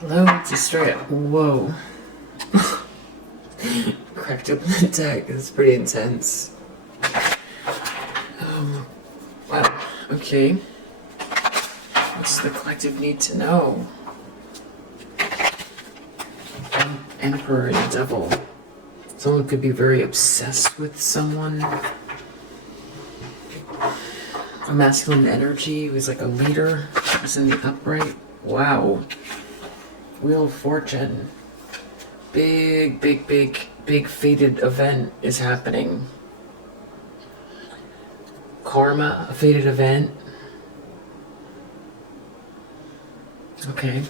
Hello, it's a straight. Whoa. Cracked open the deck. It's pretty intense. Wow. Okay. What's the collective need to know? Emperor and Devil. Someone could be very obsessed with someone. A masculine energy who's like a leader. Who's in the upright. Wow. Wheel of Fortune. Big fated event is happening. Karma, a fated event. Okay.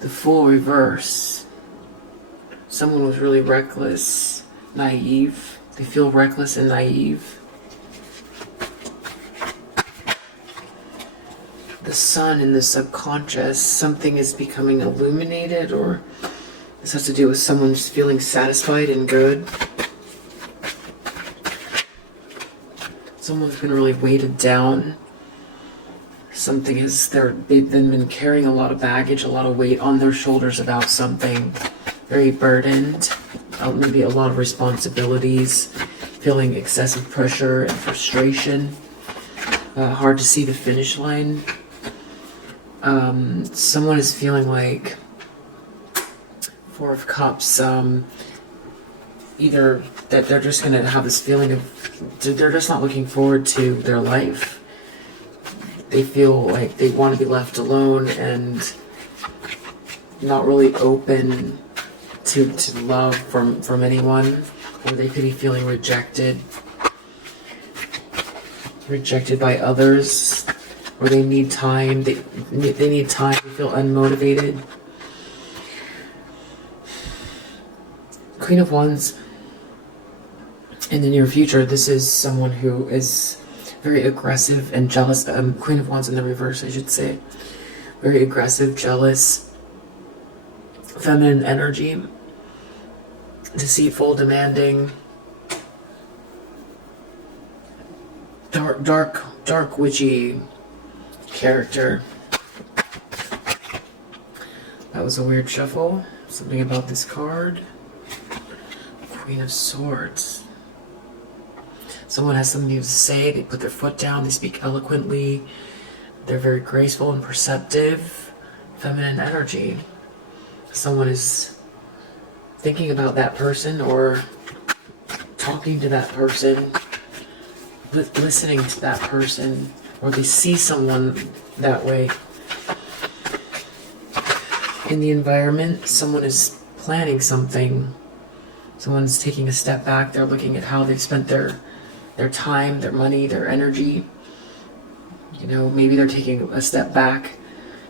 The Fool reverse. Someone was really reckless, naive. They feel reckless and naive. The Sun in the subconscious. Something is becoming illuminated, or this has to do with someone just feeling satisfied and good. Someone's been really weighted down. Something is, they've been carrying a lot of baggage, a lot of weight on their shoulders about something. Very burdened. Maybe a lot of responsibilities. Feeling excessive pressure and frustration. Hard to see the finish line. Someone is feeling like Four of Cups, either that they're just going to have this feeling of, they're just not looking forward to their life. They feel like they want to be left alone and not really open to love from anyone, or they could be feeling rejected by others, or they need time. They need time to feel unmotivated. Queen of Wands. In the near future, this is someone who is very aggressive and jealous. Queen of Wands in the reverse, I should say. Very aggressive, jealous, feminine energy, deceitful, demanding, dark witchy character. That was a weird shuffle. Something about this card. Queen of Swords. Someone has something to say. They put their foot down. They speak eloquently. They're very graceful and perceptive. Feminine energy. Someone is thinking about that person or talking to that person, listening to that person, or they see someone that way. In the environment, someone is planning something. Someone's taking a step back. They're looking at how they've spent their time, their money, their energy. You know, maybe they're taking a step back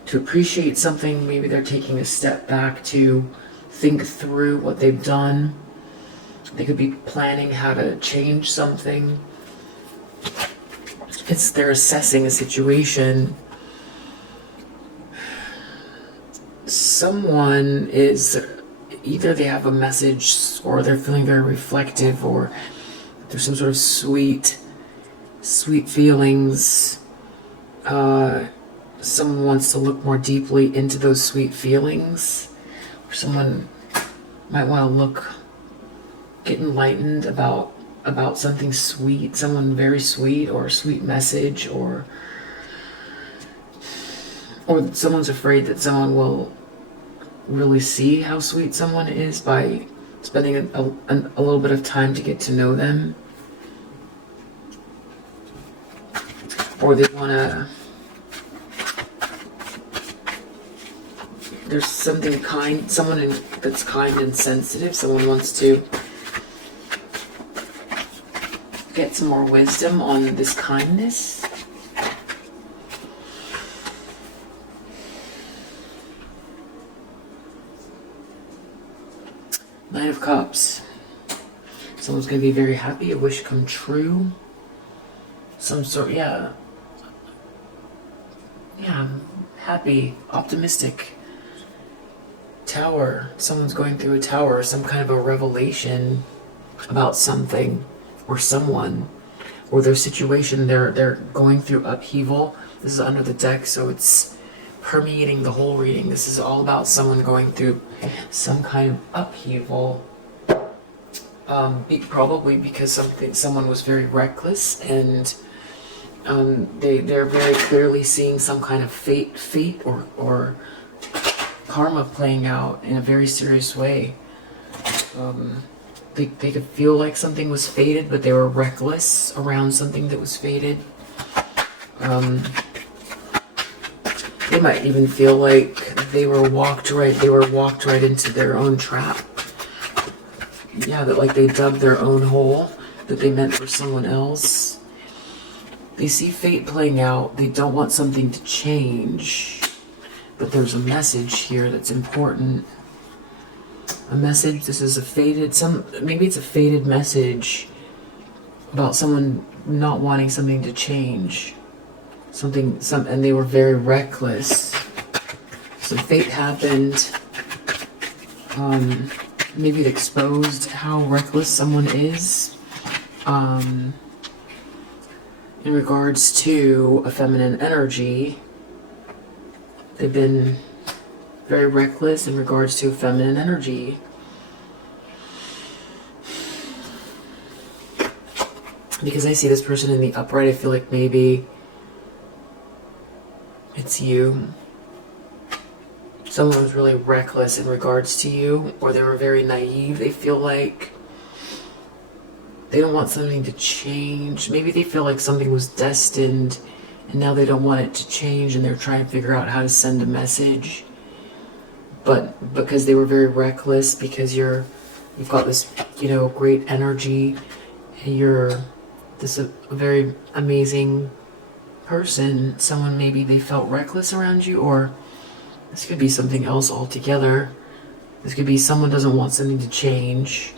to appreciate something. Maybe they're taking a step back to think through what they've done. They could be planning how to change something. They're assessing a situation. Someone is, either they have a message, or they're feeling very reflective, or there's some sort of sweet feelings. Someone wants to look more deeply into those sweet feelings. Or someone might want to get enlightened about something sweet, someone very sweet, or a sweet message, or someone's afraid that someone will really see how sweet someone is by spending a little bit of time to get to know them. Or they want to, there's something kind, that's kind and sensitive. Someone wants to get some more wisdom on this kindness. Nine of Cups. Someone's going to be very happy, a wish come true. Some sort, yeah, happy, optimistic. Tower. Someone's going through a tower, some kind of a revelation about something or someone, or their situation, they're going through upheaval. This is under the deck, so it's permeating the whole reading. This is all about someone going through some kind of upheaval. Probably because someone was very reckless, and they're very clearly seeing some kind of fate or karma playing out in a very serious way. They could feel like something was fated, but they were reckless around something that was fated. They might even feel like they were walked right into their own trap. Yeah, that like they dug their own hole that they meant for someone else. They see fate playing out. They don't want something to change. But there's a message here that's important. A message, this is a fated, maybe it's a fated message about someone not wanting something to change. And they were very reckless. So fate happened. Maybe it exposed how reckless someone is. In regards to a feminine energy, they've been very reckless in regards to feminine energy. Because I see this person in the upright, I feel like maybe it's you. Someone was really reckless in regards to you, or they were very naive. They feel like they don't want something to change. Maybe they feel like something was destined and now they don't want it to change, and they're trying to figure out how to send a message. But because they were very reckless, because you've got this, great energy, and you're this a very amazing person, someone maybe they felt reckless around you, or this could be something else altogether. This could be someone doesn't want something to change,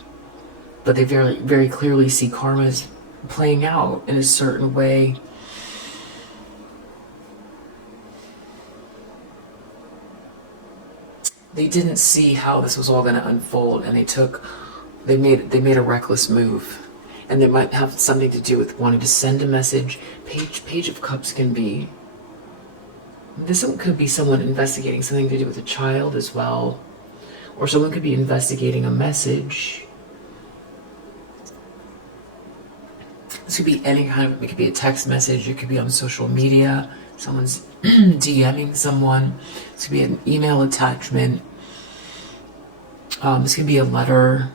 but they very, very clearly see karma's playing out in a certain way. They didn't see how this was all going to unfold, and they made a reckless move. And they might have something to do with wanting to send a message. Page of Cups can be, this could be someone investigating something to do with a child as well. Or someone could be investigating a message. This could be any kind of, it could be a text message, it could be on social media, someone's DMing someone, this could be an email attachment, this could be a letter,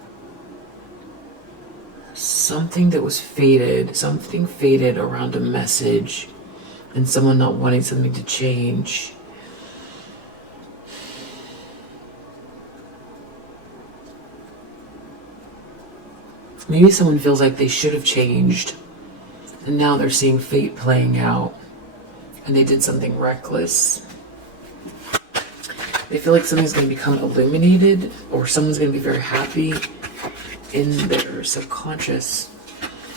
something that was fated, something fated around a message, and someone not wanting something to change. Maybe someone feels like they should have changed, and now they're seeing fate playing out, and they did something reckless. They feel like something's going to become illuminated, or someone's going to be very happy in their subconscious,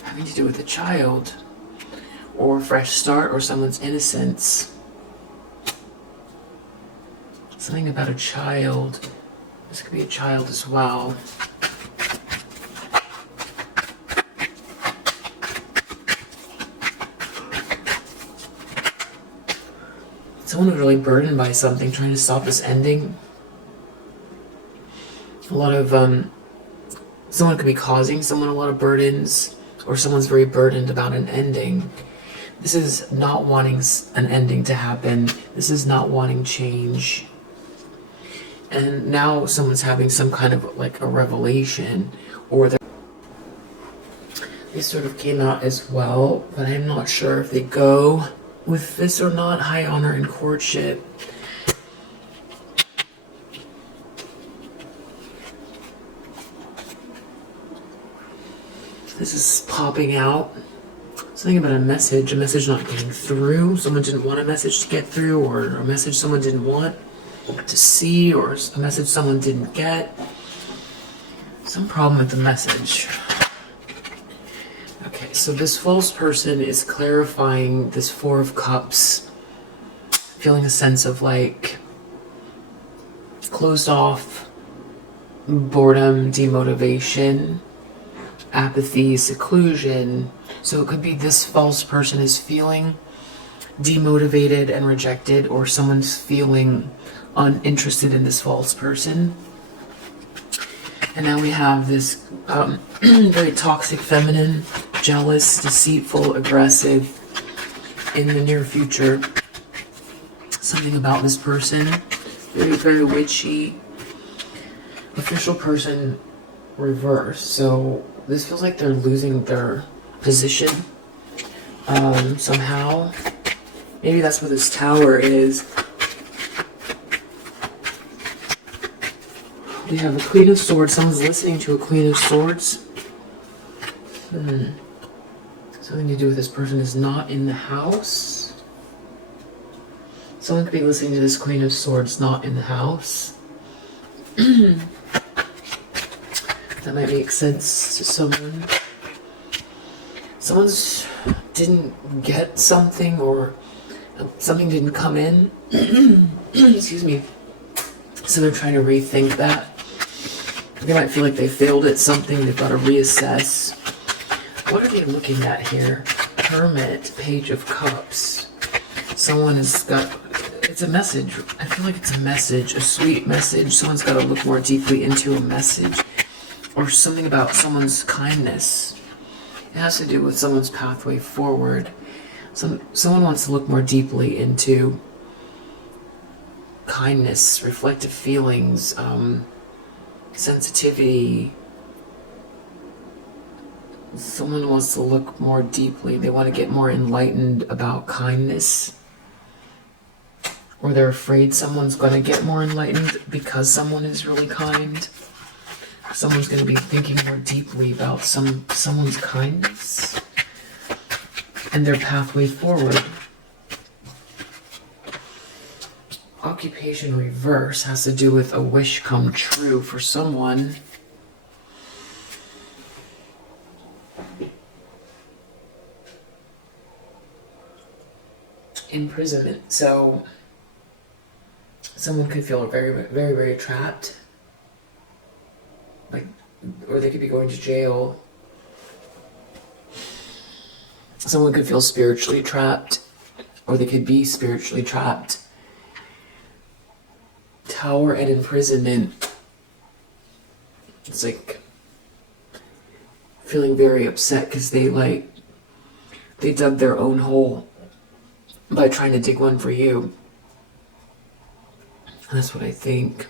having to do with a child, or a fresh start, or someone's innocence. Something about a child. This could be a child as well. Someone was really burdened by something, trying to stop this ending. A lot of, someone could be causing someone a lot of burdens, or someone's very burdened about an ending. This is not wanting an ending to happen. This is not wanting change. And now someone's having some kind of like a revelation, or they sort of came out as well, but I'm not sure if they go with this or not. High honor in courtship. This is popping out. Something about a message not getting through. Someone didn't want a message to get through, or a message someone didn't want to see, or a message someone didn't get. Some problem with the message. Okay, so this false person is clarifying this Four of Cups, feeling a sense of like closed off, boredom, demotivation, apathy, seclusion, So it could be this false person is feeling demotivated and rejected, or someone's feeling uninterested in this false person. And now we have this very toxic feminine, jealous, deceitful, aggressive in the near future. Something about this person, very, very witchy. Official person reverse. So this feels like they're losing their position somehow. Maybe that's what this Tower is. We have a Queen of Swords. Someone's listening to a Queen of Swords. Something to do with this person is not in the house. Someone could be listening to this Queen of Swords not in the house. That might make sense to someone. Someone's didn't get something, or something didn't come in. Excuse me. So they're trying to rethink that. They might feel like they failed at something. They've got to reassess. What are they looking at here? Hermit, Page of Cups. Someone has got... It's a message. I feel like it's a message, a sweet message. Someone's got to look more deeply into a message. Or something about someone's kindness. It has to do with someone's pathway forward. Someone wants to look more deeply into kindness, reflective feelings, sensitivity. Someone wants to look more deeply. They want to get more enlightened about kindness. Or they're afraid someone's going to get more enlightened because someone is really kind. Someone's going to be thinking more deeply about someone's kindness and their pathway forward. Occupation reverse has to do with a wish come true for someone. Imprisonment. So someone could feel very, very, very trapped. Or they could be going to jail. Someone could feel spiritually trapped, or they could be spiritually trapped. Tower and imprisonment. It's like feeling very upset because they dug their own hole by trying to dig one for you. And that's what I think.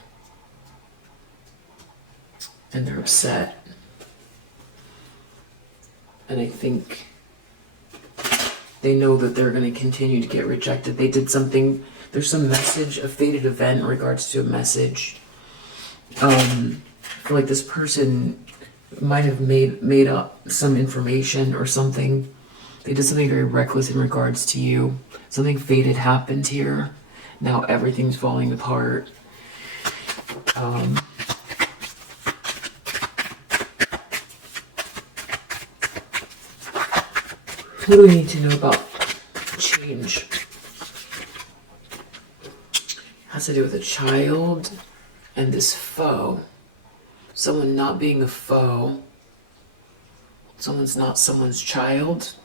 And they're upset. And I think they know that they're going to continue to get rejected. They did something. There's some message, a fated event in regards to a message. I feel like this person might have made up some information or something. They did something very reckless in regards to you. Something fated happened here. Now everything's falling apart. What do we need to know about change? It has to do with a child and this foe. Someone not being a foe. Someone's not someone's child.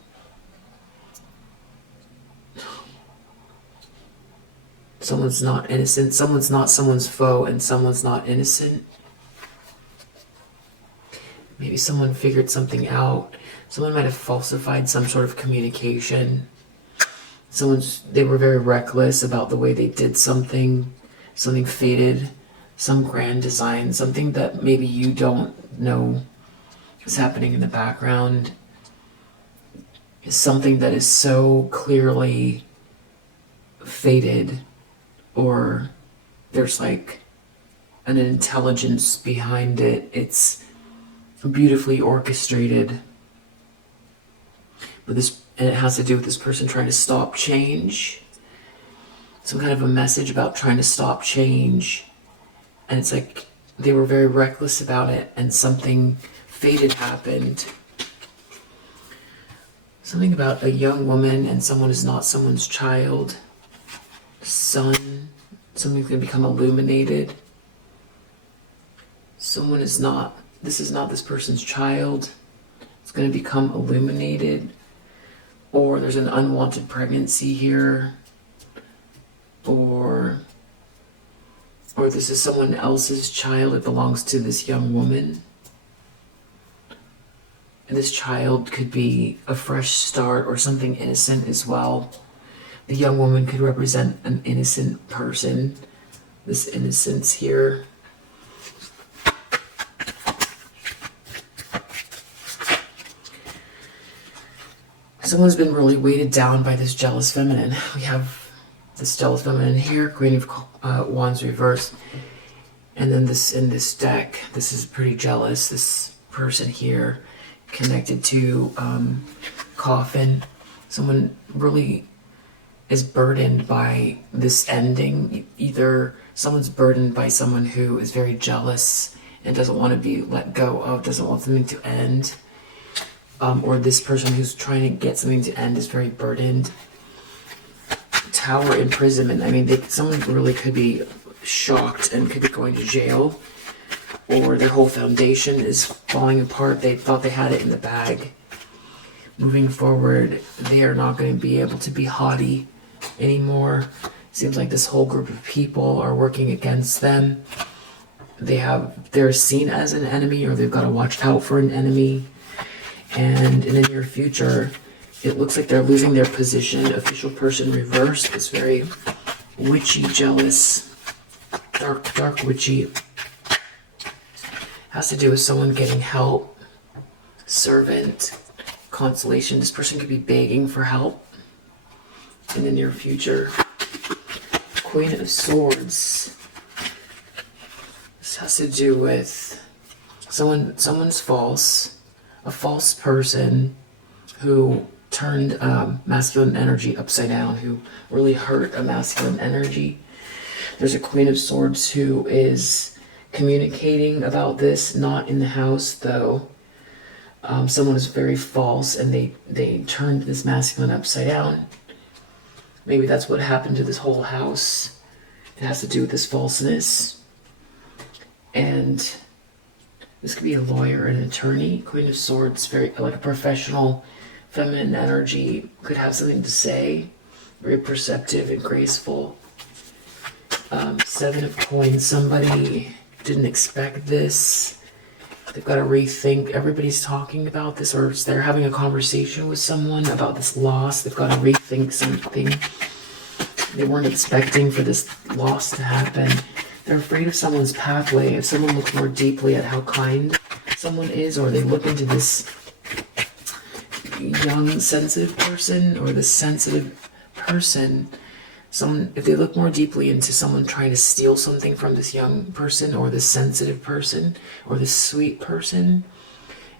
Someone's not innocent. Someone's not someone's foe, and someone's not innocent. Maybe someone figured something out. Someone might have falsified some sort of communication. They were very reckless about the way they did something fated, some grand design, something that maybe you don't know is happening in the background. Is something that is so clearly fated, or there's like an intelligence behind it. It's beautifully orchestrated. And it has to do with this person trying to stop change. Some kind of a message about trying to stop change. And it's like they were very reckless about it, and something fated happened. Something about a young woman and someone is not someone's child. Sun. Something's going to become illuminated. This is not this person's child. It's going to become illuminated. or there's an unwanted pregnancy here, or this is someone else's child. It belongs to this young woman. And this child could be a fresh start or something innocent as well. The young woman could represent an innocent person. This innocence here. Someone's been really weighted down by this jealous feminine. We have this jealous feminine here, Queen of Wands reversed. And then this in this deck, this is pretty jealous. This person here connected to Coffin. Someone really is burdened by this ending. Either someone's burdened by someone who is very jealous and doesn't want to be let go of, doesn't want something to end. Or this person who's trying to get something to end is very burdened. Tower imprisonment. I mean, someone really could be shocked and could be going to jail. Or their whole foundation is falling apart. They thought they had it in the bag. Moving forward, they are not going to be able to be haughty anymore. Seems like this whole group of people are working against them. They're seen as an enemy, or they've got to watch out for an enemy. And in the near future, it looks like they're losing their position. Official person reversed. It's very witchy, jealous, dark witchy. Has to do with someone getting help. Servant. Consolation. This person could be begging for help in the near future. Queen of Swords. This has to do with someone's false. A false person who turned masculine energy upside down, who really hurt a masculine energy. There's a Queen of Swords who is communicating about this, not in the house though. Someone is very false and they turned this masculine upside down. Maybe that's what happened to this whole house. It has to do with this falseness. And this could be a lawyer, an attorney. Queen of Swords, very like a professional, feminine energy, could have something to say. Very perceptive and graceful. Seven of Coins, somebody didn't expect this. They've got to rethink. Everybody's talking about this, or they're having a conversation with someone about this loss. They've got to rethink something. They weren't expecting for this loss to happen. They're afraid of someone's pathway. If someone looks more deeply at how kind someone is, or they look into this young, sensitive person, or this sensitive person, if they look more deeply into someone trying to steal something from this young person, or this sensitive person, or this sweet person,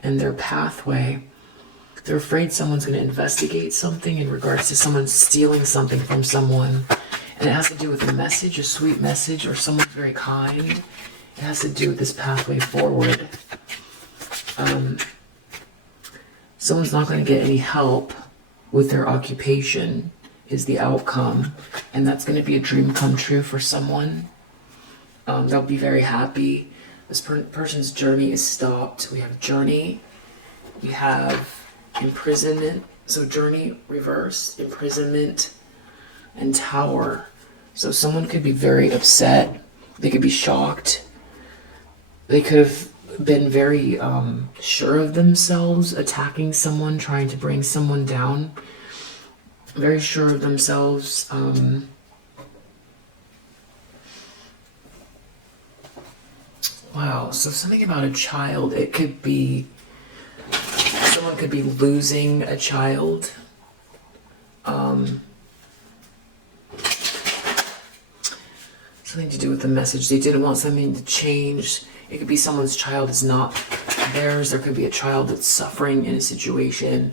and their pathway, they're afraid someone's going to investigate something in regards to someone stealing something from someone. And it has to do with a message, a sweet message, or someone very kind. It has to do with this pathway forward. Someone's not going to get any help with their occupation is the outcome. And that's going to be a dream come true for someone. They'll be very happy. This person's journey is stopped. We have journey. We have imprisonment. So journey reversed, imprisonment, and tower. So someone could be very upset. They could be shocked. They could have been very sure of themselves, attacking someone, trying to bring someone down. Very sure of themselves. Wow, so something about a child. It could be, someone could be losing a child. Something to do with the message. They didn't want something to change. It could be someone's child is not theirs. There could be a child that's suffering in a situation.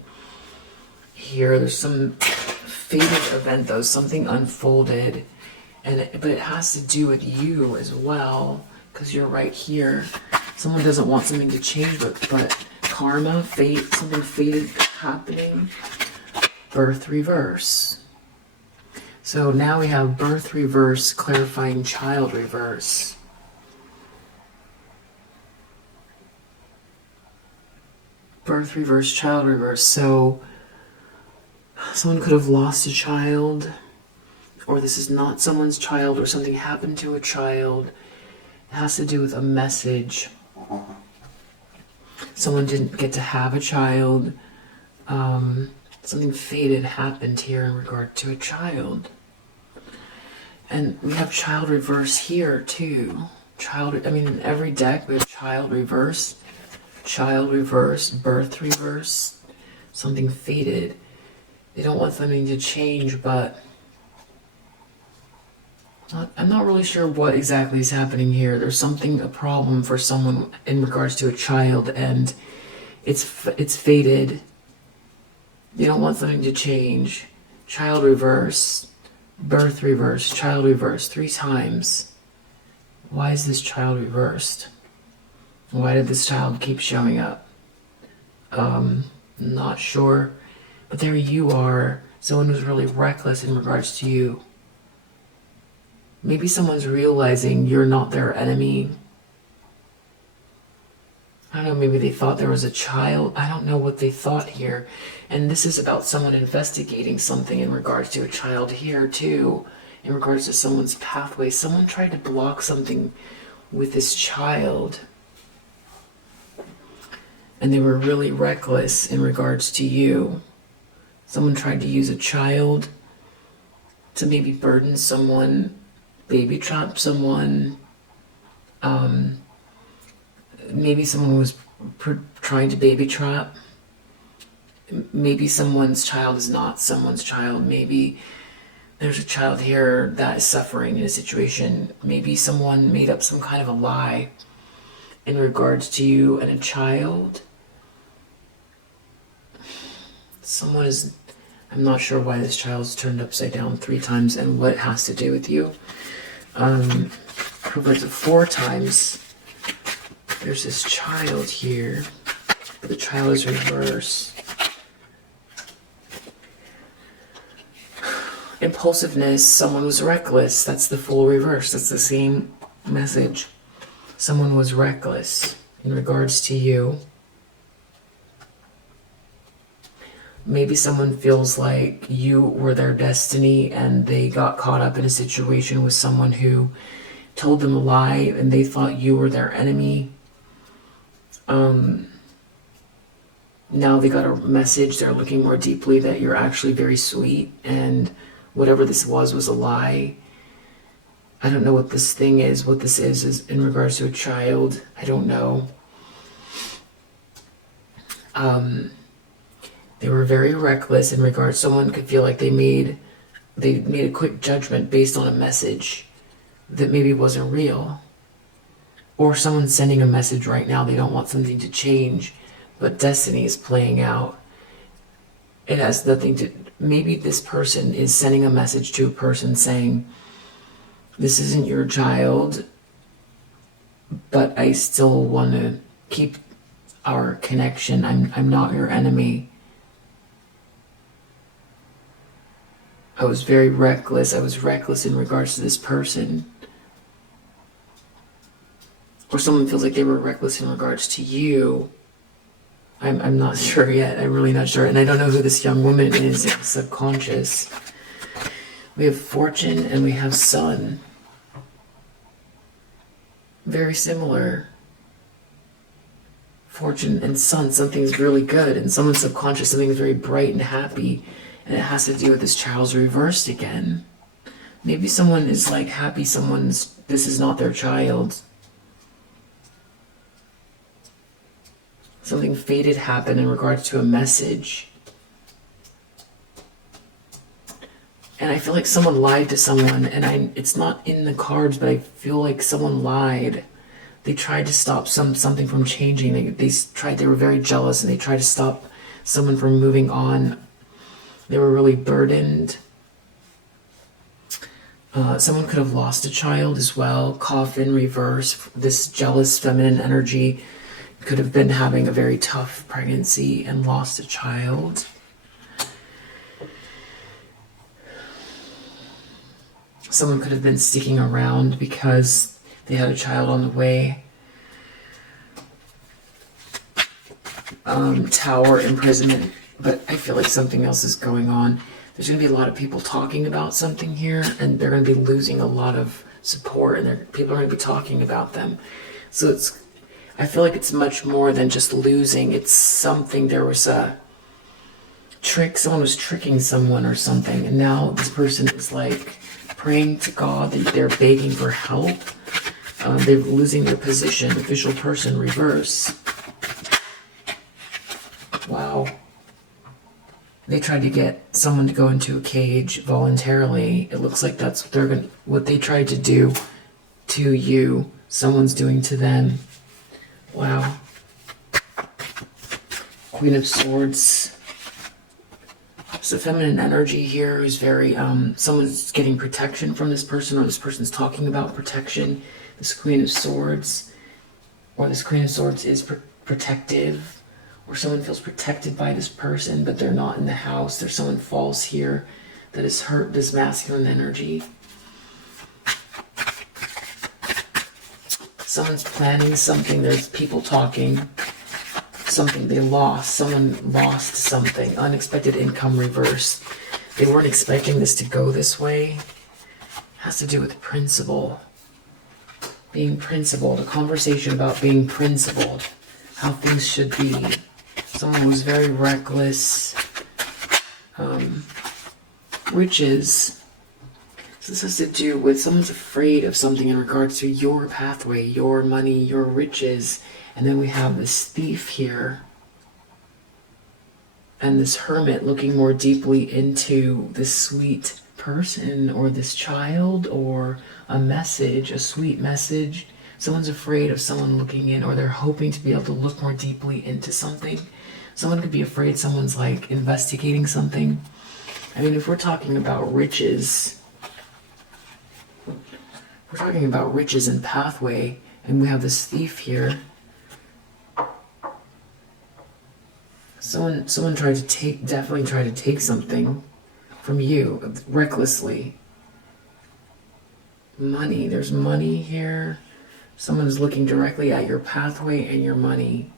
Here, there's some fated event though. Something unfolded. But it has to do with you as well. Because you're right here. Someone doesn't want something to change, but karma, fate, something fated happening. Birth reverse. So now we have birth reverse, clarifying child reverse. Birth reverse, child reverse. So Someone could have lost a child, or this is not someone's child, or something happened to a child. It has to do with a message. Someone didn't get to have a child. Something fated happened here in regard to a child. And we have child reverse here too. In every deck we have child reverse, birth reverse, something fated. They don't want something to change, but I'm not really sure what exactly is happening here. There's a problem for someone in regards to a child, and it's fated. They don't want something to change. Child reverse, birth reverse, child reverse, 3 times. Why is this child reversed? Why did this child keep showing up? Not sure. But there you are. Someone who's really reckless in regards to you. Maybe someone's realizing you're not their enemy. I don't know, maybe they thought there was a child. I don't know what they thought here. And this is about someone investigating something in regards to a child here too. In regards to someone's pathway. Someone tried to block something with this child. And they were really reckless in regards to you. Someone tried to use a child to maybe burden someone, baby trap someone. Maybe someone was trying to baby trap. Maybe someone's child is not someone's child. Maybe there's a child here that is suffering in a situation. Maybe someone made up some kind of a lie in regards to you and a child. I'm not sure why this child's turned upside down 3 times and what it has to do with you. Reverse of 4 times. There's this child here, but the child is reversed. Impulsiveness, someone was reckless. That's the full reverse. That's the same message. Someone was reckless in regards to you. Maybe someone feels like you were their destiny and they got caught up in a situation with someone who told them a lie and they thought you were their enemy. Now they got a message. They're looking more deeply that you're actually very sweet and whatever this was a lie. I don't know what this thing is. What this is in regards to a child. I don't know. They were very reckless in regards. Someone could feel like they made a quick judgment based on a message that maybe wasn't real. Or someone's sending a message right now. They don't want something to change, but destiny is playing out. It has nothing to... Maybe this person is sending a message to a person saying, this isn't your child, but I still want to keep our connection. I'm not your enemy. I was very reckless. I was reckless in regards to this person. Or someone feels like they were reckless in regards to you. I'm not sure yet. I'm really not sure. And I don't know who this young woman is in the subconscious. We have fortune and we have sun. Very similar. Fortune and sun. Something's really good. And someone's subconscious, something's very bright and happy. And it has to do with this child's reversed again. Maybe someone is like happy this is not their child. Something fated happened in regards to a message. And I feel like someone lied to someone, and it's not in the cards, but I feel like someone lied. They tried to stop something from changing. They were very jealous, and they tried to stop someone from moving on. They were really burdened. Someone could have lost a child as well. Coffin, reverse. This jealous feminine energy could have been having a very tough pregnancy and lost a child. Someone could have been sticking around because they had a child on the way. Tower, imprisonment, But I feel like something else is going on. There's going to be a lot of people talking about something here, and they're going to be losing a lot of support, and people are going to be talking about them. So I feel like it's much more than just losing. It's something, there was a trick, someone was tricking someone or something, and now this person is like praying to God, they're begging for help. They're losing their position. Official person, reverse. Wow. They tried to get someone to go into a cage voluntarily. It looks like that's what they tried to do to you, someone's doing to them. Wow. Queen of Swords. There's a feminine energy here who's very, someone's getting protection from this person, or this person's talking about protection. This Queen of Swords, or this Queen of Swords is protective, or someone feels protected by this person, but they're not in the house. There's someone false here that has hurt this masculine energy. Someone's planning something. There's people talking. Something they lost. Someone lost something. Unexpected income reversed. They weren't expecting this to go this way. It has to do with principle. Being principled. A conversation about being principled. How things should be. Someone was very reckless. Riches. So this has to do with someone's afraid of something in regards to your pathway, your money, your riches. And then we have this thief here. And this hermit looking more deeply into this sweet person, or this child, or a message, a sweet message. Someone's afraid of someone looking in, or they're hoping to be able to look more deeply into something. Someone could be afraid someone's like investigating something. I mean, if we're talking about riches, we're talking about riches and pathway, and we have this thief here. Someone definitely tried to take something from you, recklessly. Money, there's money here. Someone is looking directly at your pathway and your money.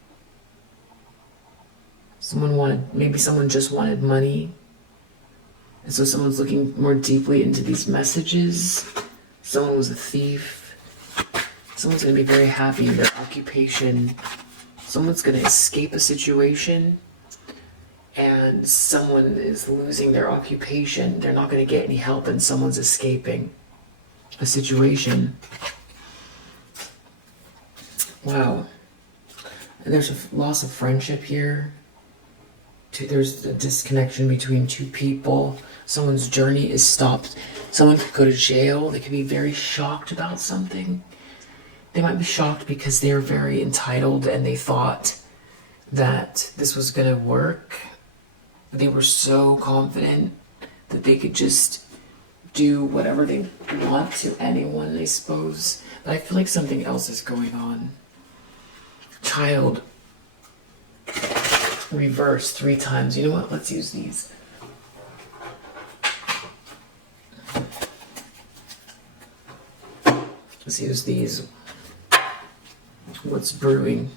Maybe someone just wanted money. And so someone's looking more deeply into these messages. Someone was a thief. Someone's going to be very happy in their occupation. Someone's going to escape a situation. And someone is losing their occupation. They're not going to get any help, and someone's escaping a situation. Wow. And there's a loss of friendship here. There's a disconnection between two people. Someone's journey is stopped. Someone could go to jail. They could be very shocked about something. They might be shocked because they're very entitled and they thought that this was going to work. They were so confident that they could just do whatever they want to anyone, I suppose. But I feel like something else is going on. Child. Reverse 3 times. You know what? Let's use these. Let's use these. What's brewing?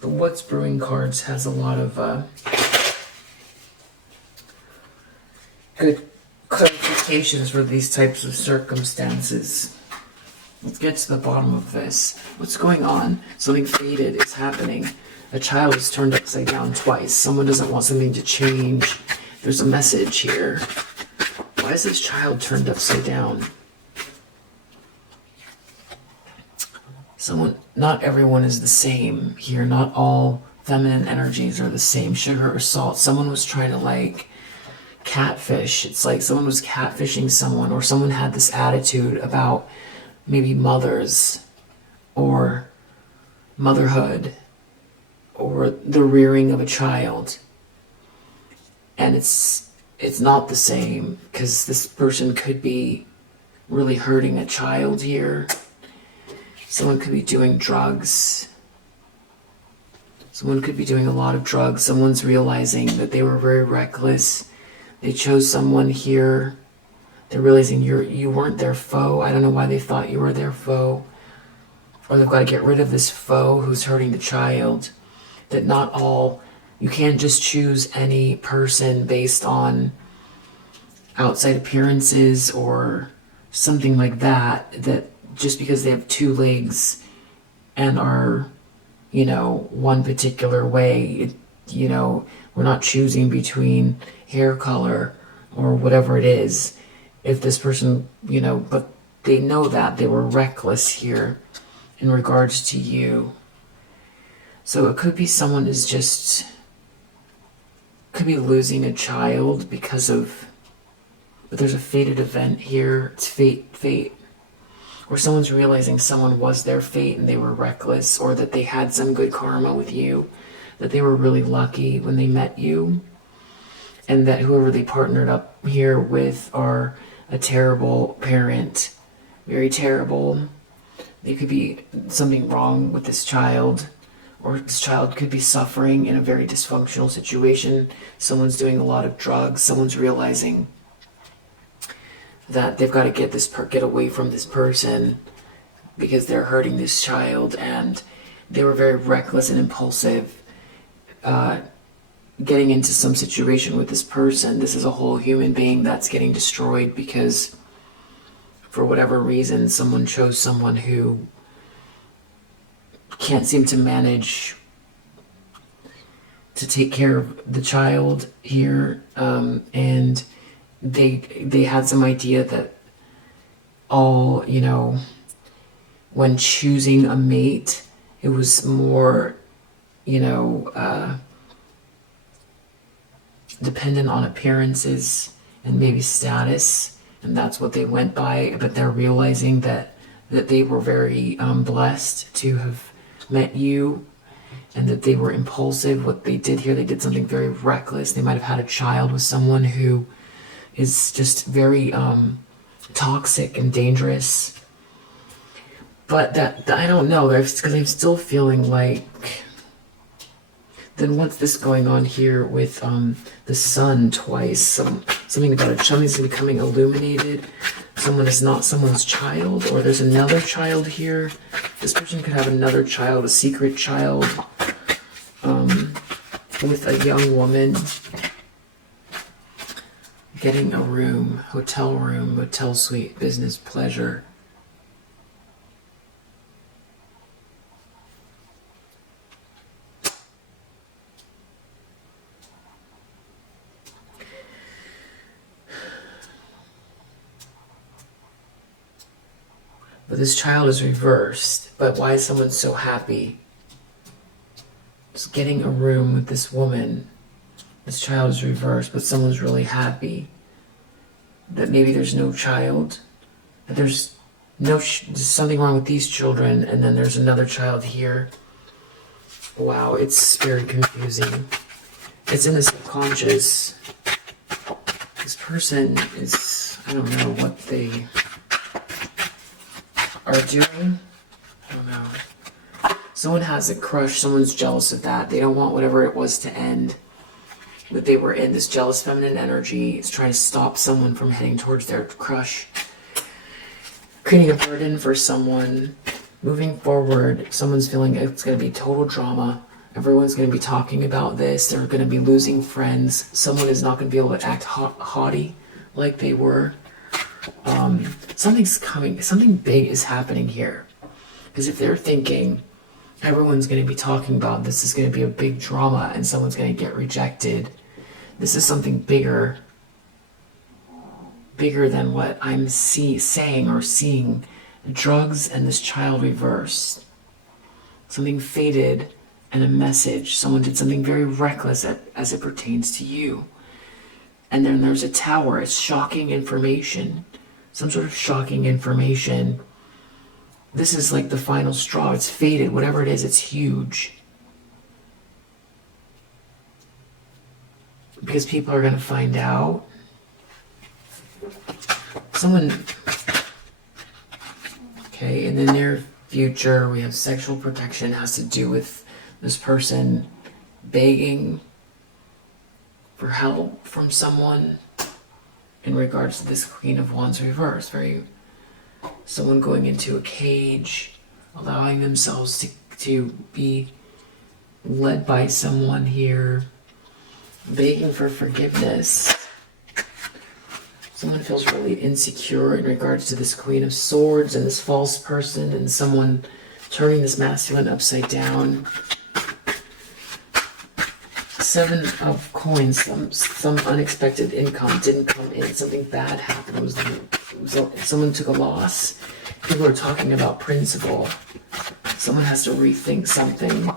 The What's Brewing cards has a lot of good clarifications for these types of circumstances. Let's get to the bottom of this. What's going on? Something faded is happening. A child is turned upside down twice. Someone doesn't want something to change. There's a message here. Why is this child turned upside down? Not everyone is the same here. Not all feminine energies are the same. Sugar or salt. Someone was trying to like catfish. It's like someone was catfishing someone, or someone had this attitude about maybe mothers or motherhood or the rearing of a child. And it's not the same, because this person could be really hurting a child here. Someone could be doing drugs. Someone could be doing a lot of drugs. Someone's realizing that they were very reckless. They chose someone here. They're realizing you weren't their foe. I don't know why they thought you were their foe. or they've got to get rid of this foe who's hurting the child. That not all, you can't just choose any person based on outside appearances or something like that, that just because they have two legs and are, you know, one particular way, you know, we're not choosing between hair color or whatever it is. If this person, you know, but they know that they were reckless here in regards to you. So it could be someone is just, could be losing a child because of, but there's a fated event here. It's fate. Or someone's realizing someone was their fate and they were reckless, or that they had some good karma with you, that they were really lucky when they met you, and that whoever they partnered up here with are a terrible parent, very terrible. There could be something wrong with this child, or this child could be suffering in a very dysfunctional situation. Someone's doing a lot of drugs. Someone's realizing that they've got to get away from this person because they're hurting this child, and they were very reckless and impulsive, getting into some situation with this person. This is a whole human being that's getting destroyed because for whatever reason someone chose someone who can't seem to manage to take care of the child here, and they had some idea that all, you know, when choosing a mate, it was more, you know, dependent on appearances and maybe status, and that's what they went by. But they're realizing that they were very blessed to have met you, and that they were impulsive. What they did here, they did something very reckless. They might have had a child with someone who is just very toxic and dangerous. But that I don't know, because I'm still feeling like, then what's this going on here with the sun twice? Something about something's becoming illuminated. Someone is not someone's child, or there's another child here. This person could have another child, a secret child, with a young woman. Getting a room, hotel suite, business pleasure. But this child is reversed. But why is someone so happy? Just getting a room with this woman. This child is reversed, but someone's really happy that maybe there's no child, that there's something wrong with these children, and then there's another child here. Wow, it's very confusing. It's in the subconscious. This person is, I don't know what they are doing. I don't know. Someone has a crush, someone's jealous of that. They don't want whatever it was to end. That they were in, this jealous feminine energy is trying to stop someone from heading towards their crush, creating a burden for someone. Moving forward, someone's feeling it's going to be total drama. Everyone's going to be talking about this. They're going to be losing friends. Someone is not going to be able to act haughty like they were. Something's coming. Something big is happening here. Because if they're thinking everyone's going to be talking about this, is going to be a big drama and someone's going to get rejected, this is something bigger than what I'm saying or seeing. Drugs and this child reversed. Something fated and a message. Someone did something very reckless as it pertains to you. And then there's a tower. It's shocking information. Some sort of shocking information. This is like the final straw. It's fated. Whatever it is, it's huge. Because people are going to find out. Someone... Okay, in the near future, we have sexual protection. It has to do with this person begging for help from someone in regards to this Queen of Wands reverse. Someone going into a cage allowing themselves to be led by someone here, begging for forgiveness. Someone feels really insecure in regards to this Queen of Swords and this false person and someone turning this masculine upside down. Seven of Coins, some unexpected income didn't come in. Something bad happened. Someone took a loss. People are talking about principle. Someone has to rethink something.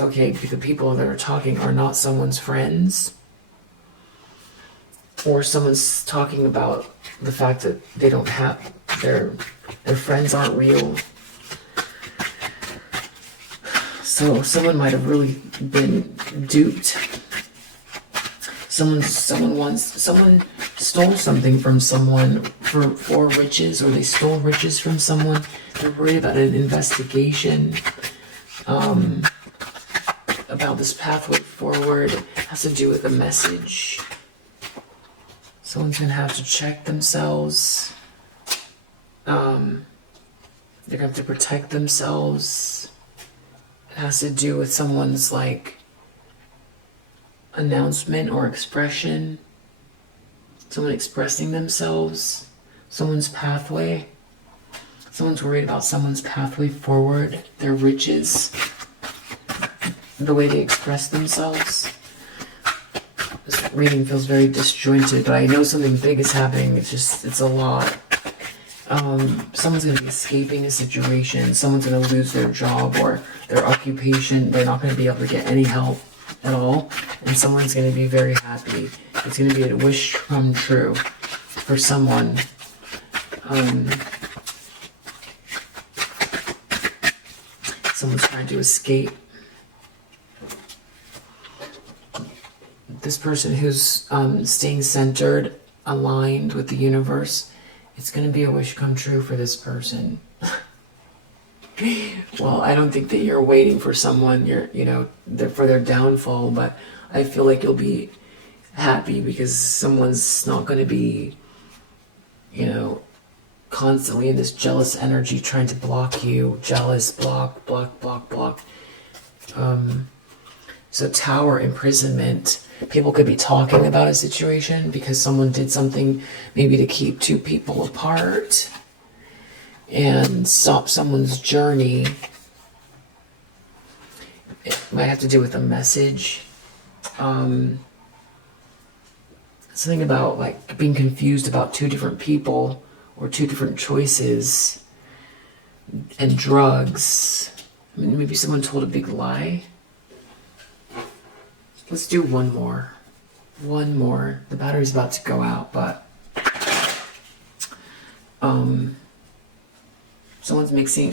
Okay, the people that are talking are not someone's friends. Or someone's talking about the fact that they don't have, their friends aren't real. So someone might have really been duped. Someone stole something from someone for riches, or they stole riches from someone. They're worried about an investigation about this pathway forward. It has to do with a message. Someone's gonna have to check themselves. They're gonna have to protect themselves. It has to do with someone's announcement or expression. Someone expressing themselves. Someone's pathway. Someone's worried about someone's pathway forward. Their riches. The way they express themselves. This reading feels very disjointed, but I know something big is happening. It's a lot. Someone's going to be escaping a situation. Someone's going to lose their job or their occupation. They're not going to be able to get any help at all. And someone's going to be very happy. It's going to be a wish come true for someone. Someone's trying to escape. This person who's staying centered, aligned with the universe, it's going to be a wish come true for this person. Well, I don't think that you're waiting for someone, for their downfall, but I feel like you'll be happy because someone's not going to be, constantly in this jealous energy trying to block you. Jealous, block. So Tower, imprisonment. People could be talking about a situation because someone did something maybe to keep two people apart and stop someone's journey. It might have to do with a message. Something about being confused about two different people or two different choices and drugs. Maybe someone told a big lie. Let's do one more. The battery's about to go out, but someone's mixing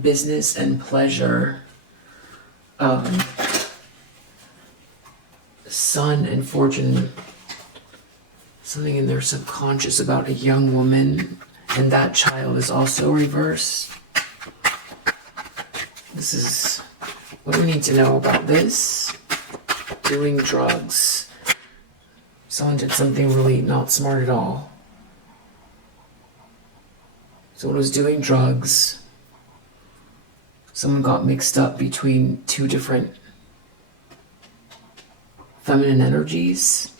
business and pleasure. Sun and fortune. Something in their subconscious about a young woman, and that child is also reversed. This is what do we need to know about this? Doing drugs. Someone did something really not smart at all. Someone was doing drugs. Someone got mixed up between two different feminine energies.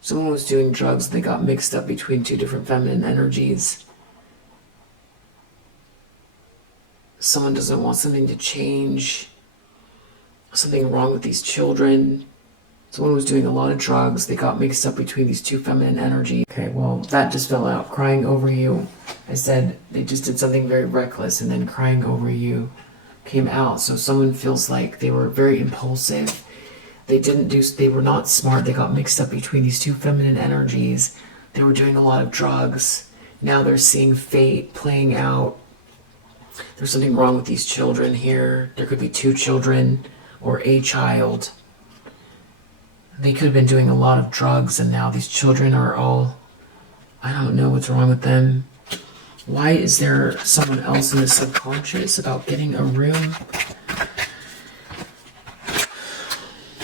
Someone was doing drugs and they got mixed up between two different feminine energies. Someone doesn't want something to change. Something wrong with these children. Someone was doing a lot of drugs. They got mixed up between these two feminine energies. Okay, well, that just fell out. Crying over you. I said they just did something very reckless and then crying over you came out. So someone feels like they were very impulsive. They were not smart. They got mixed up between these two feminine energies. They were doing a lot of drugs. Now they're seeing fate playing out. There's something wrong with these children here. There could be two children or a child. They could have been doing a lot of drugs and now these children are all, I don't know what's wrong with them. Why is there someone else in the subconscious about getting a room?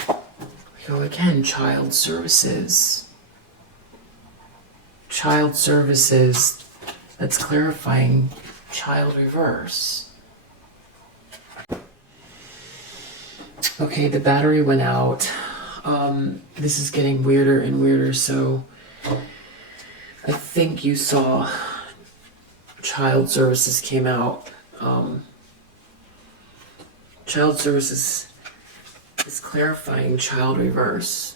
We go again, child services. child services, that's clarifying child reverse. Okay, the battery went out. This is getting weirder and weirder, so I think you saw child services came out. Child services is clarifying child reverse.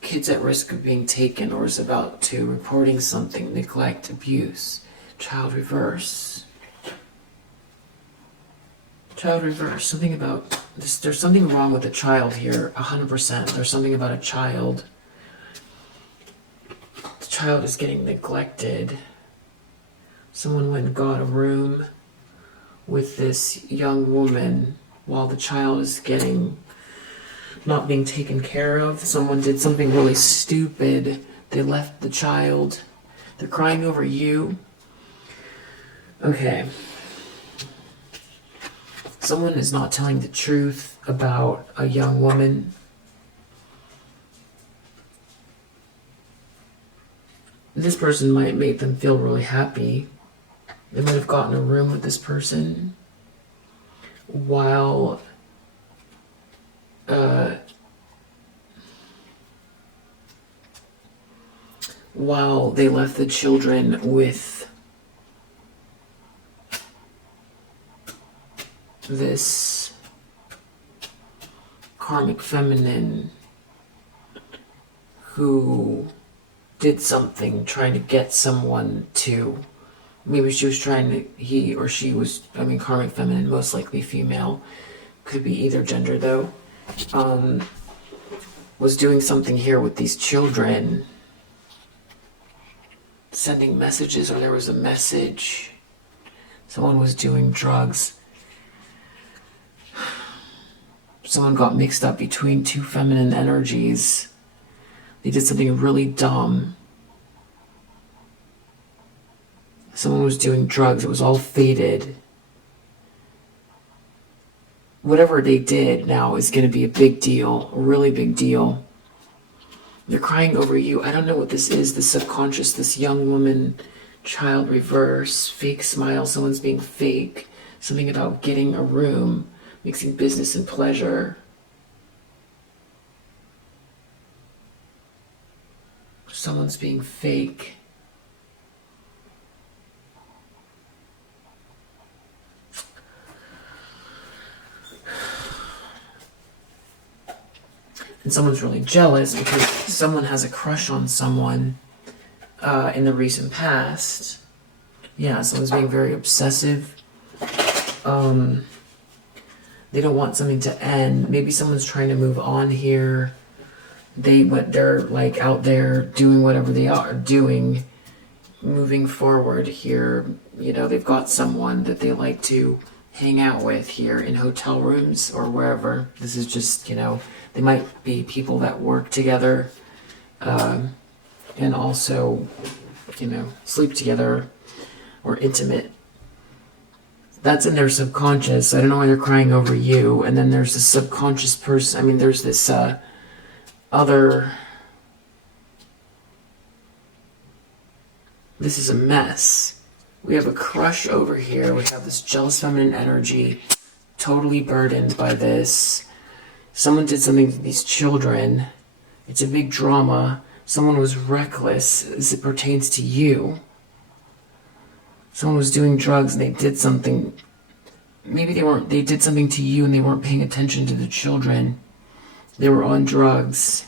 Kids at risk of being taken or is about to, reporting something, neglect, abuse. Child reverse. Child reverse. Something about this. There's something wrong with a child here. 100%. There's something about a child. The child is getting neglected. Someone went and got a room with this young woman while the child is not being taken care of. Someone did something really stupid. They left the child. They're crying over you. Okay. Someone is not telling the truth about a young woman. This person might make them feel really happy. They might have gotten a room with this person while they left the children with this karmic feminine who did something trying to get someone to, maybe she was trying to, he or she was, karmic feminine, most likely female, could be either gender though, was doing something here with these children, sending messages, or there was a message. Someone was doing drugs. Someone got mixed up between two feminine energies. They did something really dumb. Someone was doing drugs. It was all fated. Whatever they did now is going to be a big deal, a really big deal. They're crying over you. I don't know what this is, the subconscious, this young woman, child reverse, fake smile, someone's being fake, something about getting a room, mixing business and pleasure. Someone's being fake. And someone's really jealous because someone has a crush on someone in the recent past. Yeah, someone's being very obsessive. They don't want something to end. Maybe someone's trying to move on here. They're like out there doing whatever they are doing, moving forward here. You know, they've got someone that they like to hang out with here in hotel rooms or wherever. This is just, they might be people that work together and also, sleep together or intimate. That's in their subconscious. I don't know why they're crying over you. And then there's this subconscious person. There's this other... This is a mess. We have a crush over here. We have this jealous feminine energy, totally burdened by this. Someone did something to these children. It's a big drama. Someone was reckless as it pertains to you. Someone was doing drugs and they did something. Maybe they did something to you and they weren't paying attention to the children. They were on drugs.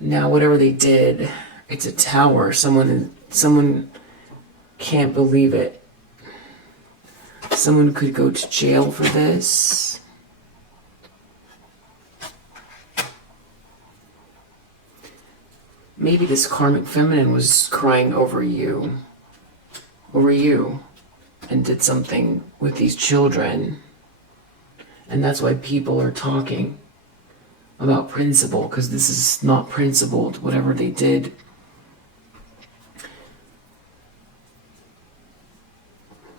Now, whatever they did, it's a tower. Someone can't believe it. Someone could go to jail for this. Maybe this karmic feminine was crying over you, and did something with these children. And that's why people are talking about principle, because this is not principled, whatever they did.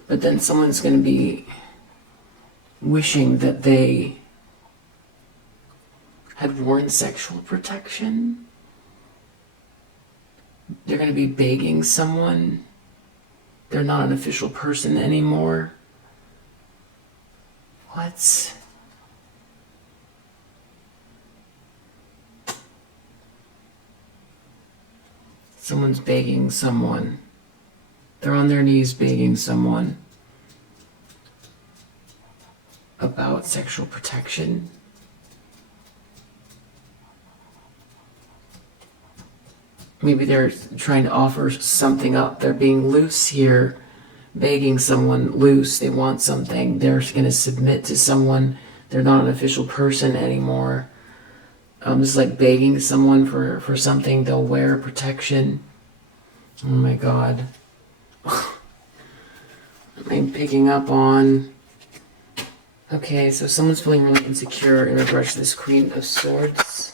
But then someone's going to be wishing that they had worn sexual protection. They're going to be begging someone. They're not an official person anymore. What? Someone's begging someone. They're on their knees begging someone about sexual protection. Maybe they're trying to offer something up. They're being loose here, begging someone loose. They want something. They're going to submit to someone. They're not an official person anymore. Just like begging someone for something. They'll wear protection. Oh my God. I'm picking up on... Okay, so someone's feeling really insecure in regards to this Queen of Swords.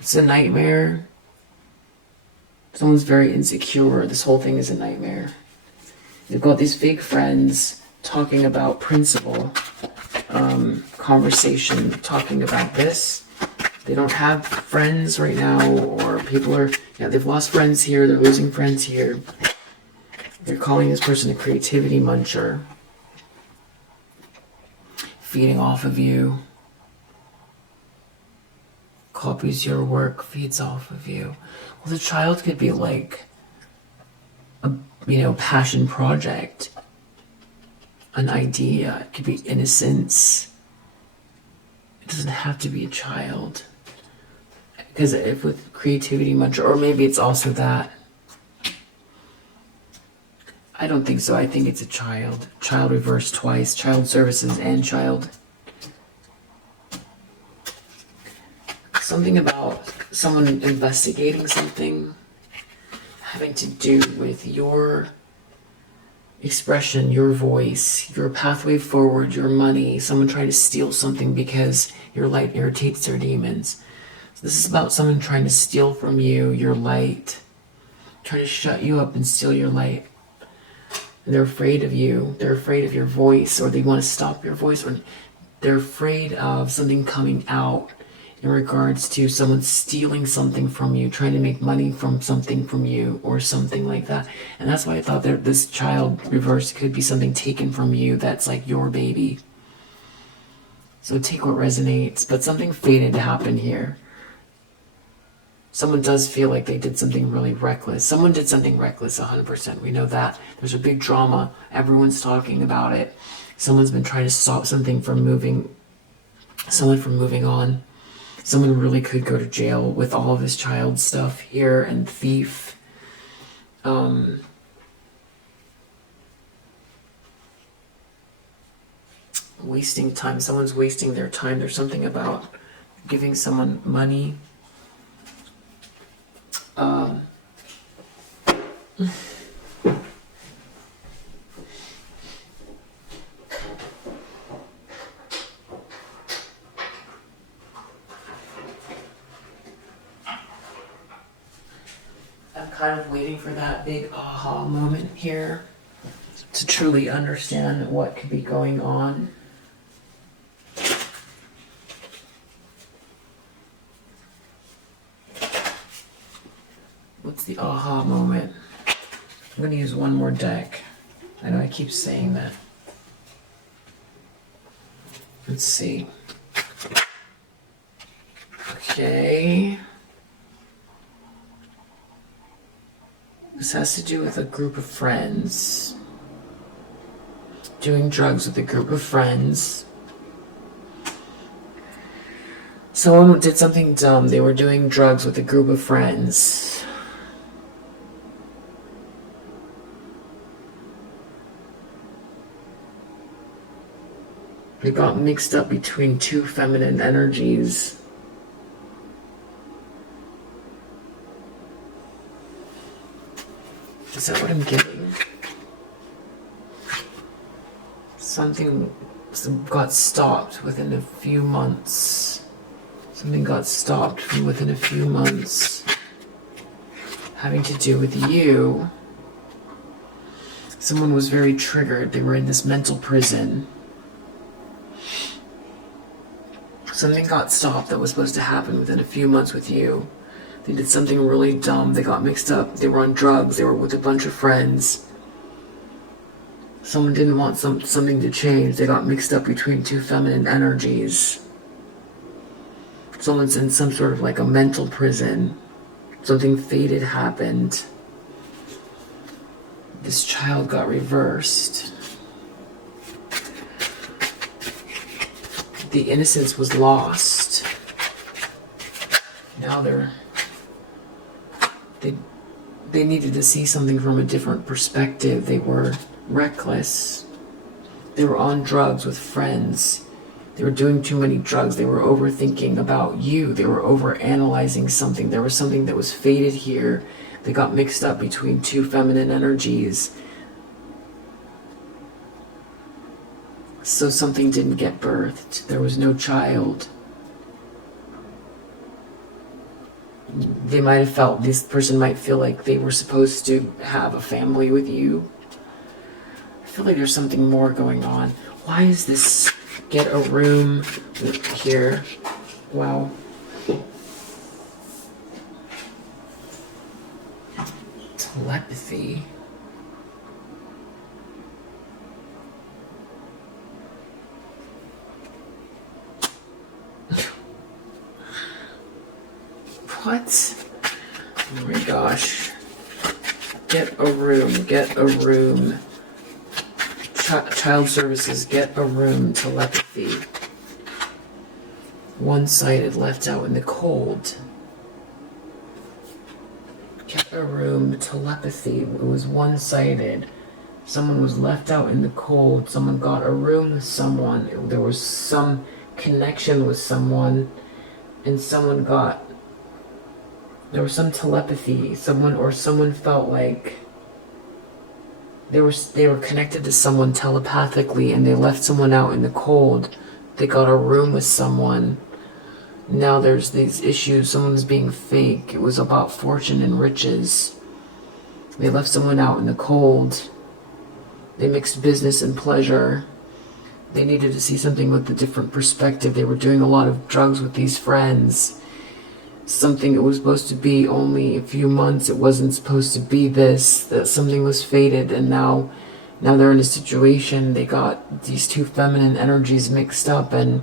It's a nightmare. Someone's very insecure. This whole thing is a nightmare. They've got these fake friends talking about principle, conversation, talking about this. They don't have friends right now, or people are, they've lost friends here, they're losing friends here. They're calling this person a creativity muncher, feeding off of you, copies your work, feeds off of you. Well, the child could be like a, passion project, an idea. It could be innocence. It doesn't have to be a child. Because if with creativity muncher, or maybe it's also that. I don't think so. I think it's a child. Child reversed twice. Child services and child. Something about someone investigating something having to do with your expression, your voice, your pathway forward, your money, someone trying to steal something because your light irritates their demons. So this is about someone trying to steal from you your light, trying to shut you up and steal your light. And they're afraid of you. They're afraid of your voice, or they want to stop your voice, or they're afraid of something coming out in regards to someone stealing something from you, trying to make money from something from you, or something like that. And that's why I thought that this child reverse could be something taken from you that's like your baby. So take what resonates, but something fated to happen here. Someone does feel like they did something really reckless. Someone did something reckless, 100%. We know that. There's a big drama. Everyone's talking about it. Someone's been trying to stop something from moving, someone from moving on. Someone really could go to jail with all of this child stuff here, and thief. Wasting time. Someone's wasting their time. There's something about giving someone money. I'm kind of waiting for that big aha moment here to truly understand what could be going on. What's the aha moment? I'm going to use one more deck. I know I keep saying that. Let's see. Okay. This has to do with a group of friends. Doing drugs with a group of friends. Someone did something dumb. They were doing drugs with a group of friends. They got mixed up between two feminine energies. Is that what I'm getting? Something got stopped within a few months. Something got stopped from within a few months. Having to do with you. Someone was very triggered. They were in this mental prison. Something got stopped that was supposed to happen within a few months with you. They did something really dumb. They got mixed up. They were on drugs. They were with a bunch of friends. Someone didn't want something to change. They got mixed up between two feminine energies. Someone's in some sort of like a mental prison. Something fated happened. This child got reversed. The innocence was lost. Now they needed to see something from a different perspective. They were reckless. They were on drugs with friends. They were doing too many drugs. They were overthinking about you. They were overanalyzing something. There was something that was fated here. They got mixed up between two feminine energies. So something didn't get birthed. There was no child. They might have felt, this person might feel like they were supposed to have a family with you. I feel like there's something more going on. Why is this get a room here? Wow. Telepathy. What? Oh my gosh. Get a room, get a room. Child services, get a room, telepathy. One-sided, left out in the cold. Get a room, telepathy. It was one-sided. Someone was left out in the cold. Someone got a room with someone. There was some connection with someone. And someone got... There was some telepathy. Someone felt like they were connected to someone telepathically, and they left someone out in the cold. They got a room with someone. Now there's these issues. Someone's being fake. It was about fortune and riches. They left someone out in the cold. They mixed business and pleasure. They needed to see something with a different perspective. They were doing a lot of drugs with these friends. Something that was supposed to be only a few months. It wasn't supposed to be this. That something was fated, and now they're in a situation. They got these two feminine energies mixed up, and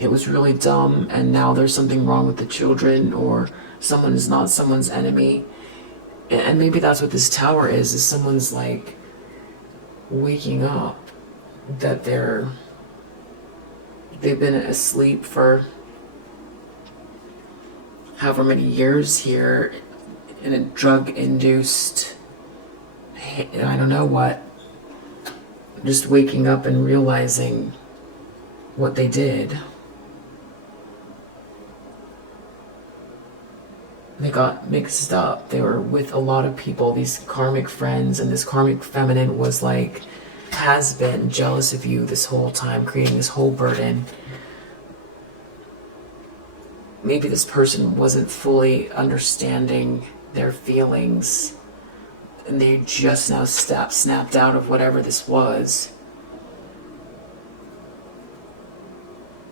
it was really dumb. And now there's something wrong with the children, or someone is not someone's enemy. And maybe that's what this tower is someone's like waking up, that they've been asleep for however many years here in a drug-induced, I don't know what, just waking up and realizing what they did. They got mixed up. They were with a lot of people, these karmic friends, and this karmic feminine was like, has been jealous of you this whole time, creating this whole burden. Maybe this person wasn't fully understanding their feelings, and they just now snapped out of whatever this was.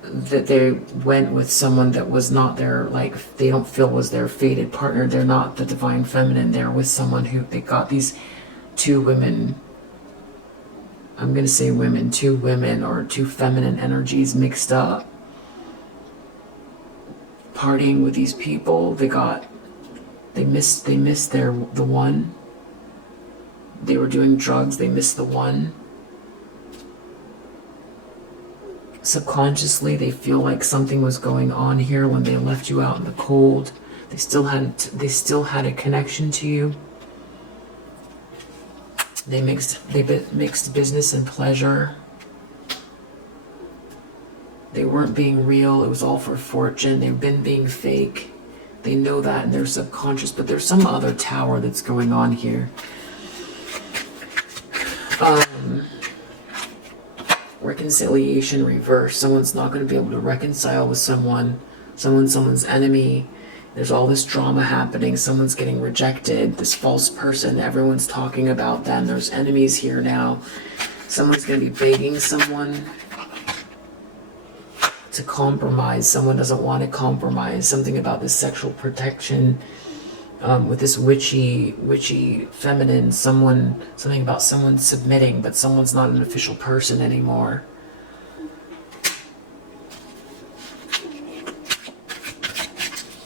That they went with someone that was not their, like, they don't feel was their fated partner. They're not the divine feminine. They're with someone who, they got these two women, I'm going to say women, two women or two feminine energies mixed up. Partying with these people, they missed the one. They were doing drugs, they missed the one. Subconsciously, they feel like something was going on here when they left you out in the cold. They still had a connection to you. They mixed business and pleasure. They weren't being real. It was all for fortune. They've been being fake. They know that in their subconscious, but there's some other tower that's going on here. Reconciliation reverse. Someone's not going to be able to reconcile with someone. Someone's enemy. There's all this drama happening. Someone's getting rejected. This false person. Everyone's talking about them. There's enemies here now. Someone's going to be begging someone to compromise. Someone doesn't want to compromise. Something about this sexual protection with this witchy feminine. Something about someone submitting, but someone's not an official person anymore.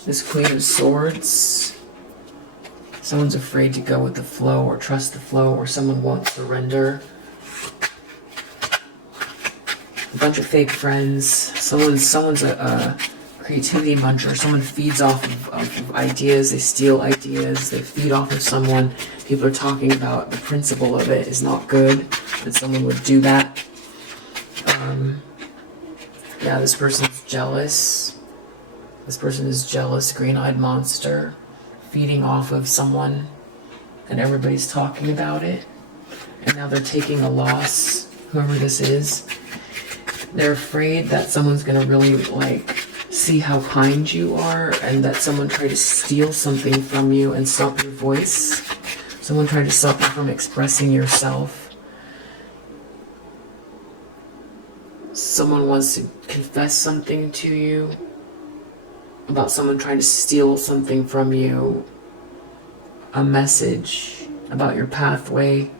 This Queen of Swords. Someone's afraid to go with the flow or trust the flow, or someone won't surrender. A bunch of fake friends. Someone's a creativity muncher. Someone feeds off of ideas. They steal ideas. They feed off of someone. People are talking about the principle of it is not good, that someone would do that. Yeah, this person's jealous. This person is jealous, green-eyed monster, feeding off of someone, and everybody's talking about it. And now they're taking a loss, whoever this is. They're afraid that someone's going to really, like, see how kind you are, and that someone tried to steal something from you and stop your voice. Someone tried to stop you from expressing yourself. Someone wants to confess something to you about someone trying to steal something from you, a message about your pathway.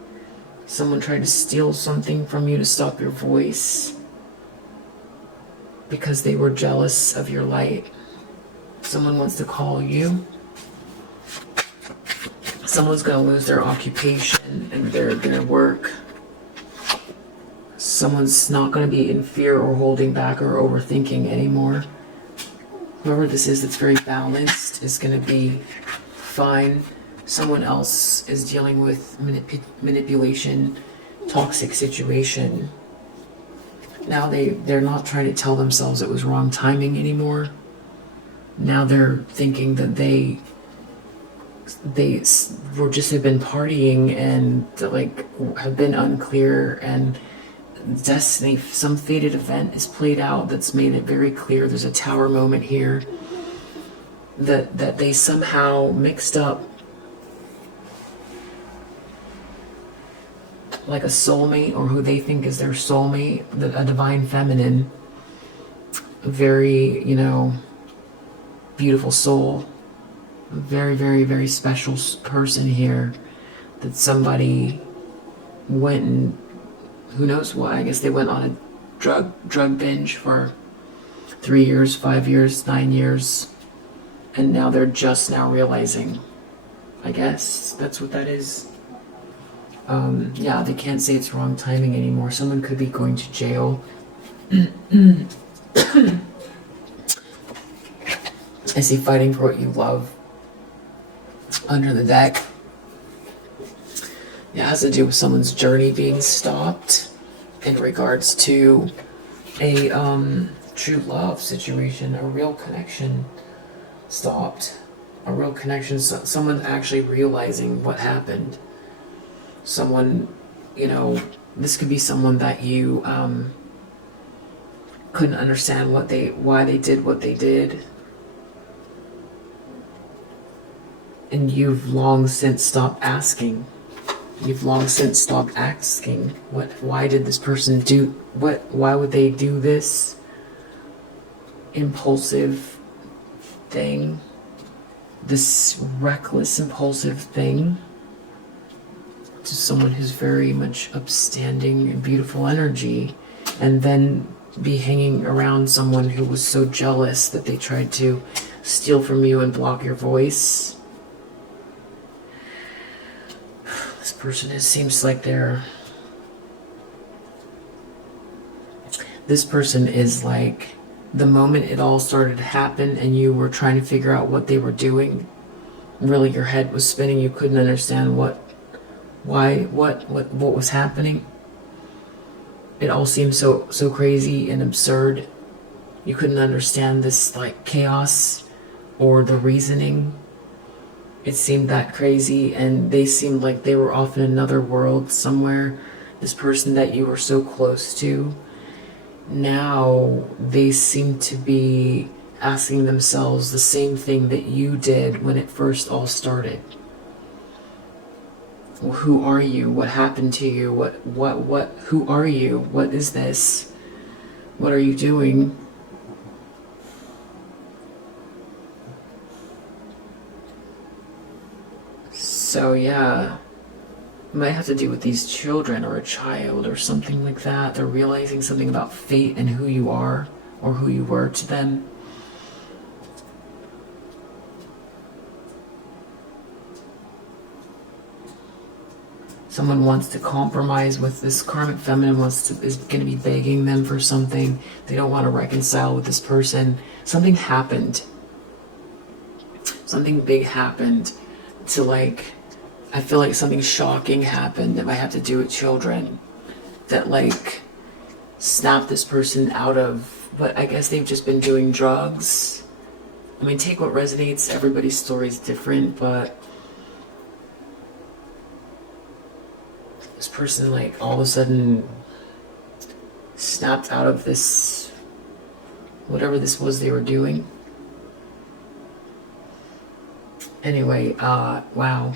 Someone tried to steal something from you to stop your voice because they were jealous of your light. Someone wants to call you. Someone's going to lose their occupation and their work. Someone's not going to be in fear or holding back or overthinking anymore. Whoever this is that's very balanced is going to be fine. Someone else is dealing with manipulation, toxic situation. Now they're not trying to tell themselves it was wrong timing anymore. Now they're thinking that they were just have been partying and like have been unclear, and destiny, some fated event is played out that's made it very clear. There's a tower moment here that they somehow mixed up like a soulmate, or who they think is their soulmate, a divine feminine, a very, beautiful soul, a very, very, very special person here, that somebody went and who knows why. I guess they went on a drug binge for 3 years, 5 years, 9 years, and now they're just now realizing. I guess that's what that is. Yeah, they can't say it's wrong timing anymore. Someone could be going to jail. I see fighting for what you love under the deck. It has to do with someone's journey being stopped in regards to a true love situation, a real connection stopped, a real connection, someone actually realizing what happened. Someone, this could be someone that you couldn't understand why they did what they did, and you've long since stopped asking. You've long since stopped asking, why did this person do, why would they do this impulsive thing, this reckless, impulsive thing to someone who's very much upstanding and beautiful energy, and then be hanging around someone who was so jealous that they tried to steal from you and block your voice. This person, it seems like this person is like, the moment it all started to happen and you were trying to figure out what they were doing, really your head was spinning, you couldn't understand what was happening. It all seemed so crazy and absurd. You couldn't understand this like chaos or the reasoning. It seemed that crazy, and they seemed like they were off in another world somewhere. This person that you were so close to, now they seem to be asking themselves the same thing that you did when it first all started. Well, who are you? What happened to you? Who are you? What is this? What are you doing? So yeah, it might have to do with these children or a child or something like that. They're realizing something about fate and who you are or who you were to them. Someone wants to compromise with this karmic feminine, is going to be begging them for something. They don't want to reconcile with this person. Something happened. Something big happened to, like, I feel like something shocking happened that might have to do with children that, like, snapped this person out of, but I guess they've just been doing drugs. I mean, take what resonates. Everybody's story is different, but this person, like, all of a sudden snapped out of this, whatever this was they were doing. Anyway, wow.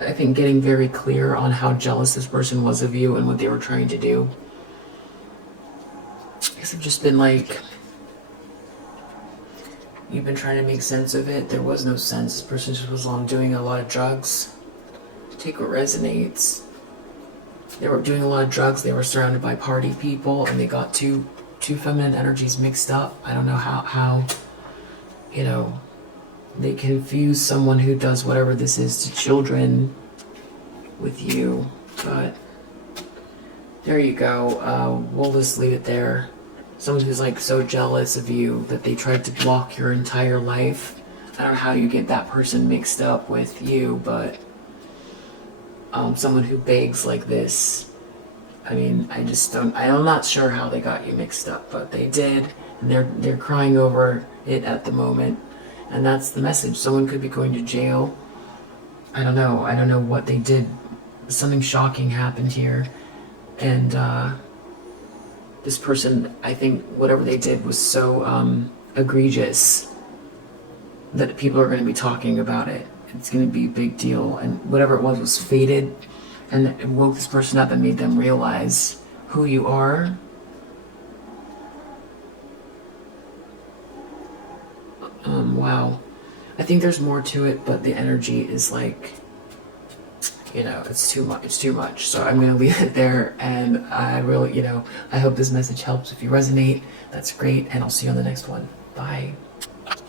I think getting very clear on how jealous this person was of you and what they were trying to do. I guess I've just been like, you've been trying to make sense of it. There was no sense. This person just was on doing a lot of drugs. Take what resonates. They were doing a lot of drugs. They were surrounded by party people, and they got two feminine energies mixed up. I don't know how you know, they confuse someone who does whatever this is to children with you, but there you go. We'll just leave it there. Someone who's, like, so jealous of you that they tried to block your entire life. I don't know how you get that person mixed up with you, but someone who begs like this, I mean, I'm not sure how they got you mixed up, but they did, and they're crying over it at the moment, and that's the message. Someone could be going to jail. I don't know what they did. Something shocking happened here, and this person, I think whatever they did was so egregious that people are going to be talking about it. It's going to be a big deal, and whatever it was fated, and it woke this person up and made them realize who you are. Wow. I think there's more to it, but the energy is like, it's too much. So I'm going to leave it there, and I really, I hope this message helps. If you resonate, that's great, and I'll see you on the next one. Bye.